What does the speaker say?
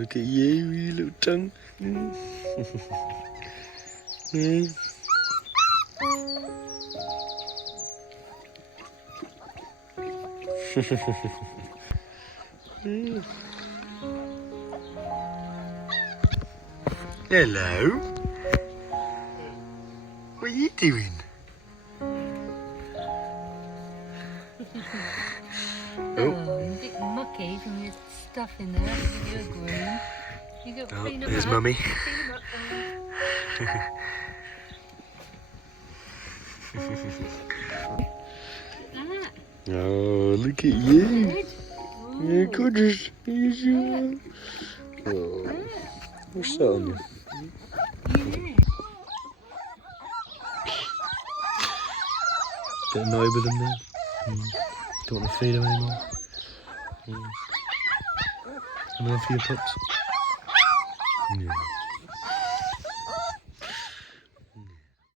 look at you with your little tongue. Yeah. Hello. What are you doing? Oh, you're a bit mucky from your stuff in there. I'll give you a groom. You go clean them There's up. Mummy. Clean them up, darling. Oh, look at you. Good. You're gorgeous. Yes, you are. Oh, what's that on you? Yeah. Bit annoyed with them now. Don't want to feed them anymore. Enough for your pups. Yeah.